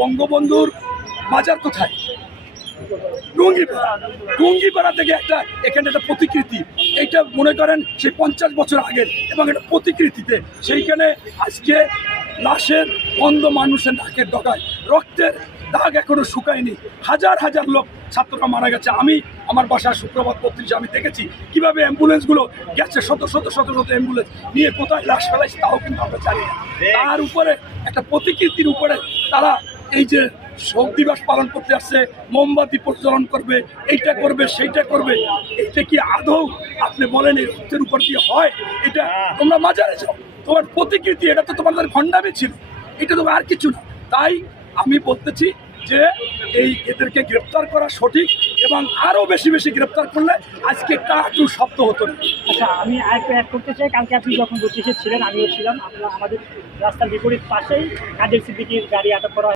বঙ্গবন্ধুর বাজার কোথায়? টুঙ্গিপাড়া থেকে এখানে একটা প্রতিকৃতি, এইটা মনে করেন সেই 50 বছর আগের, এবং একটা প্রতিকৃতিতে সেইখানে আজকে লাশের গন্ধ, মানুষের নাকের ডগায় রক্তের দাগ এখনো শুকায়নি। হাজার হাজার লোক ছাত্ররা মারা গেছে। আমি আমার বাসায় শুক্রবার পত্রিকা আমি দেখেছি কিভাবে অ্যাম্বুলেন্সগুলো গেছে, শত শত অ্যাম্বুলেন্স নিয়ে কোথায় লাশ ফেলাইছে তাও কিন্তু আমরা জানি না। তার উপরে একটা প্রতিকৃতির উপরে তারা এই যে শোক দিবস পালন করতে আসছে, মোমবাতি প্রজ্বলন করবে, এইটা করবে সেইটা করবে, এইটা কি আদৌ আপনি বলেন এই রক্তের উপর দিয়ে হয়? এটা তোমরা মাজারে যাও, তোমার প্রতিকৃতি, এটা তো তোমাদের ভণ্ডামি ছিল, এটা তো আর কিছু না। তাই আমি বলতেছি যে এদেরকে গ্রেপ্তার করা সঠিক, এবং আরও বেশি গ্রেপ্তার করলে আজকে একটু শব্দ হতো না। আচ্ছা, আমি আরেকটু অ্যাড করতে চাই, কালকে আপনি যখন 25-এ ছিলেন আমিও ছিলাম, আমাদের রাস্তার বিপরীত পাশেই কাদের সিদ্দিকীর গাড়ি আটক করা হয়।